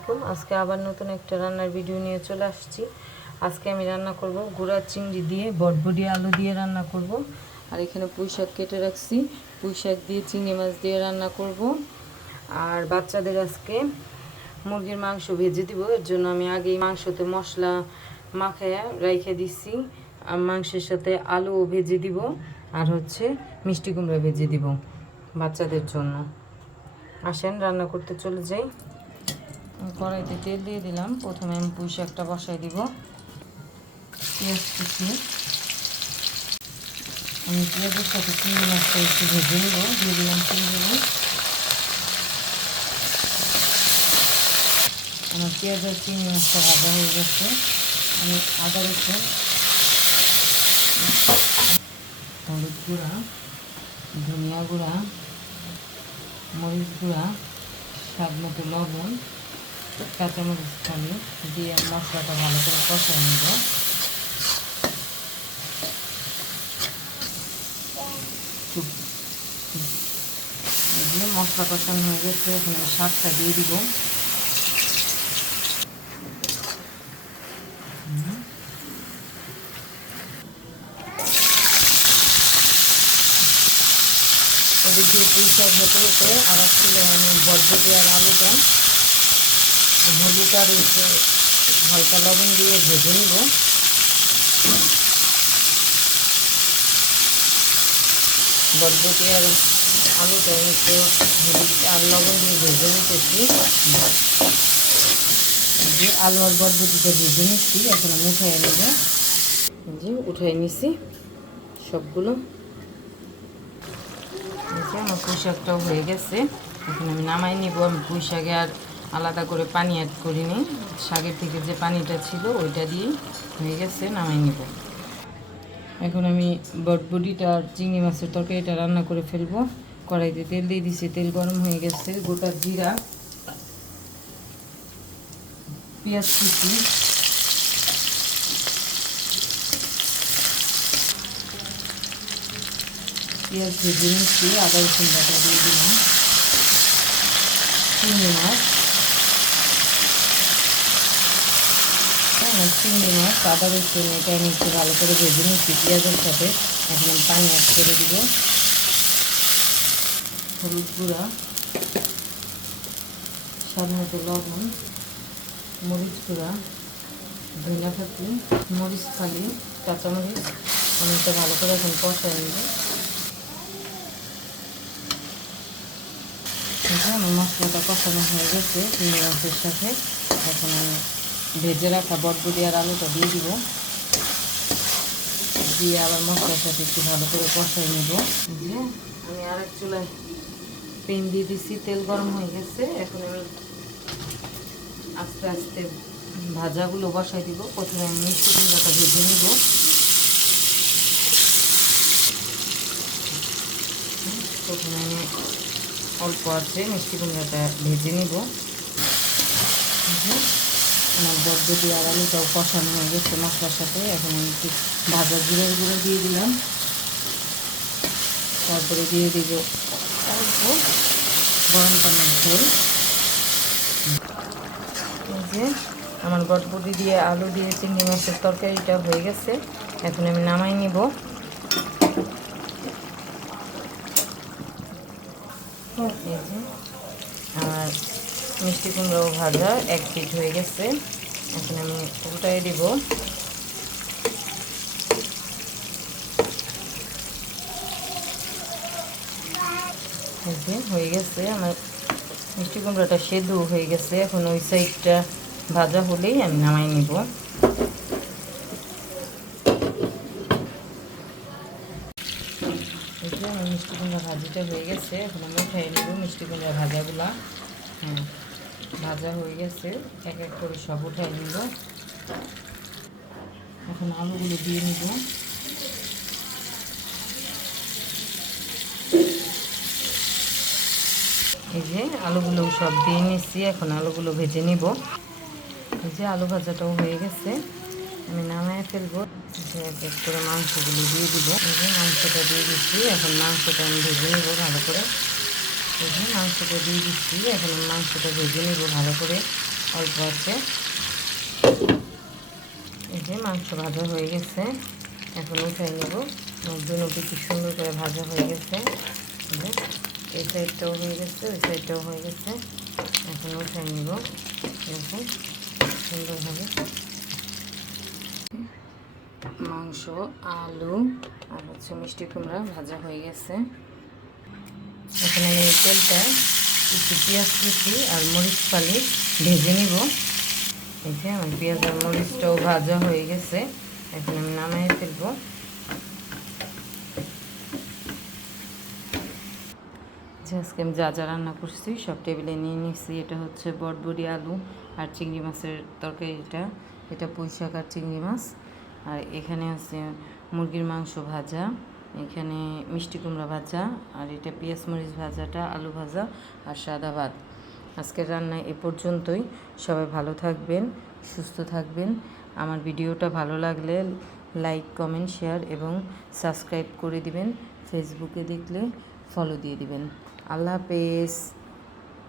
আলাইকুম। আজকে আবার নতুন একটা রান্নার ভিডিও নিয়ে চলে আসছি। আজকে আমি রান্না করব গুঁড়া চিংড়ি দিয়ে বটবডি আলু দিয়ে রান্না করব। আর এখানে পুঁই শাক কেটে রাখছি। পুঁই শাক দিয়ে চিংড়ি মাছ দিয়ে রান্না করব। আর বাচ্চাদের আজকে মুরগির মাংস ভেজে দিব। এর জন্য আমি আগেই মাংসতে মশলা মাখায়া রেখে দিচ্ছি আর মাংসের সাথে আলুও ভেজে দিব। আর হচ্ছে মিষ্টি কুমড়া ভেজে দিব বাচ্চাদের জন্য। আসেন, রান্না করতে চলে যাই। কড়াইতে তেল দিয়ে দিলাম। প্রথমে আমি পুঁই শাকটা বসাই দিব। পেঁয়াজ কুচি। আমি পেঁয়াজের সাথে চিংড়ি মাছটা একটু ভেজে নেব। দিয়ে দিলাম চিংড়ি মাছ। আমার পেঁয়াজ আর চিংড়ি মাছটা ভাজা হয়ে গেছে। আমি আদা রসুন, হলুদ গুঁড়া, ধনিয়া গুঁড়া, মরিচ গুঁড়া, স্বাদ মতো লবণ কাঁচামরিচ খালি দিয়ে মশলাটা ভালো করে কষাই নেব। দিয়ে মশলা কষানো হয়ে গেছে, এখন শাকটা দিয়ে দিব। ওদিক দিয়ে পুঁই শাক হতে হতে আবার আমি আর আলুটা। হলুদ আর হালকা লবণ দিয়ে ভেজে নিব। বরবটি আর আলুটা একটু হলুদ আর লবণ দিয়ে ভেজে নিতেছি। আলু আর বরবটিটা ভেজে নিচ্ছি, এখন আমি উঠাই নেব। যে উঠাই নিছি সবগুলো। আমার পুঁই শাকটাও হয়ে গেছে। এখন আমি নামাই নিব। আমি পুঁই শাকে আর আলাদা করে পানি অ্যাড করিনি। শাকের থেকে যে পানিটা ছিল, ওইটা দিয়েই হয়ে গেছে, নামাই নিব। এখন আমি বটবডিটা আর চিংড়ি মাছের তরকারিটা রান্না করে ফেলব। কড়াইতে তেল দিয়ে দিছি, তেল গরম হয়ে গেছে, গোটা জিরা, পেঁয়াজ কুচি, পেঁয়াজ ভেজে নিচ্ছি আদা রসুন বাটা দিয়ে দিলাম। চিংড়ি মাছ হ্যাঁ চিংড়ি মাছ আদা রসুন এটা আমি একটু ভালো করে ভেজে নিচ্ছি পেঁয়াজের সাথে এখন আমি পানি অ্যাড করে দিব হলুদ গুঁড়া মতো লবণ মরিচ গুঁড়া ধনিয়া পাতি মরিচ ফালি কাঁচামরিচ অনেকটা ভালো করে এখন কষাই নেব আমার মশলাটা কষানো হয়ে গেছে, চিংড়ি মাছের সাথে। এখন আমি ভেজে রাখা বটবটি আর আলুটা দিয়ে দিব। দিয়ে আবার মশলার সাথে একটু ভালো করে কষাই নেব। দিয়ে আমি আর এক চুলায় পেন দিয়ে দিছি, তেল গরম হয়ে গেছে। এখন আমি আস্তে আস্তে ভাজাগুলো বসাই দিব। প্রথমে আমি মিষ্টি কুমড়াটা ভেজে নিব। প্রথমে আমি অল্প আছে মিষ্টি কুমড়াটা ভেজে নিব। আমার বরবটি আর আলুটাও কষানো হয়ে গেছে মশলার সাথে, এখন আমি একটু ভাজা জিরের গুঁড়ো দিয়ে দিলাম। তারপরে দিয়ে দিব অল্প গরম পানির ঝোল। যে আমার বটবটি দিয়ে আলু দিয়ে চিংড়ি মাছের তরকারিটা হয়ে গেছে, এখন আমি নামাই নিব। আর মিষ্টি কুমড়াও ভাজা এক পিঠ হয়ে গেছে। এখন আমি উল্টাই দিব। হয়ে গেছে, আমার মিষ্টি কুমড়াটা সেদ্ধ হয়ে গেছে। এখন ওই সাইডটা ভাজা হলেই আমি নামাই নিব। মিষ্টি কুমড়া ভাজিটা হয়ে গেছে, এখন আমি উঠাই নেব মিষ্টি কুমড়া ভাজাগুলা। হ্যাঁ। ভাজা হয়ে গেছে। এক এক করে সব উঠাই নিব। এখন আলুগুলো দিয়ে নিব। এই যে আলুগুলো সব দিয়ে নিচ্ছি এখন আলুগুলো ভেজে নিব। এই যে আলু ভাজাটাও হয়ে গেছে। আমি নামায় ফেলব। এক এক করে মাংসগুলো দিয়ে দিব। এই যে মাংসটা দিয়ে দিচ্ছি। এখন মাংসটা আমি ভেজে নিব ভালো করে। এই যে মাংসটা দিয়ে দিচ্ছি। এখন মাংসটা ভেজে নিব ভালো করে। অল্প আছে। এই যে মাংস ভাজা হয়ে গেছে। এখন উঠাই নেব। দুনো কি সুন্দর করে ভাজা হয়ে গেছে। এই সাইডটাও হয়ে গেছে, ওই সাইডটাও হয়ে গেছে। এখন উঠাই নেব। এরকম সুন্দরভাবে। মাংস, আলু আর হচ্ছে মিষ্টি কুমড়া ভাজা হয়ে গেছে। এখন আমি এই তেলটা একটু পেঁয়াজ কুচি আর মরিচ ফালি ভেজে নিব। এই যে আমার পেঁয়াজ আর মরিচটাও ভাজা হয়ে গেছে। এখন আমি নামাই ফেলব। যে আজকে আমি যা যা রান্না করছি সব টেবিলে নিয়ে নিচ্ছি এটা হচ্ছে বটবড়ি, আলু আর চিংড়ি মাছের তরকারি। এটা এটা পুঁই শাক আর চিংড়ি মাছ। আর এখানে আছে মুরগির মাংস ভাজা। এখানে মিষ্টি কুমড়া ভাজা আর এটা পেঁয়াজ মরিচ ভাজাটা, আলু ভাজা আর সাদা ভাত। আজকের রান্না এ পর্যন্তই। সবাই ভালো থাকবেন, সুস্থ থাকবেন। আমার ভিডিওটা ভালো লাগলে লাইক, কমেন্ট, শেয়ার এবং সাবস্ক্রাইব করে দিবেন। ফেসবুকে দেখলে ফলো দিয়ে দিবেন। আল্লাহ হাফেজ।